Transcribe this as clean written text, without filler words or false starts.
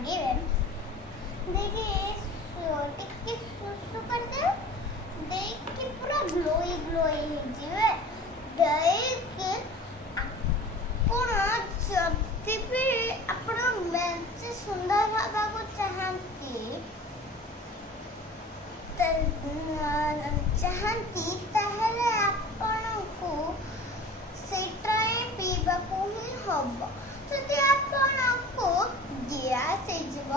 ଲାଗିବେ ଦେଇକି ଟିକେ ସୁସୁ କରିଦେବେ ଦେଇକି ପୁରା ଗ୍ଲୋଇ ହେଇଯିବେ। ଦେଇକି ଆପଣ ଯଦି ବି ଆପଣ ବେଶୀ ସୁନ୍ଦର ହେବାକୁ ଚାହାନ୍ତି ତାହେଲେ ଆପଣଙ୍କୁ ସେଇଟା ହିଁ ପିଇବାକୁ ହିଁ ହବ। ଯଦି ଆପଣଙ୍କୁ ଗ୍ୟାସ୍ ହେଇଯିବ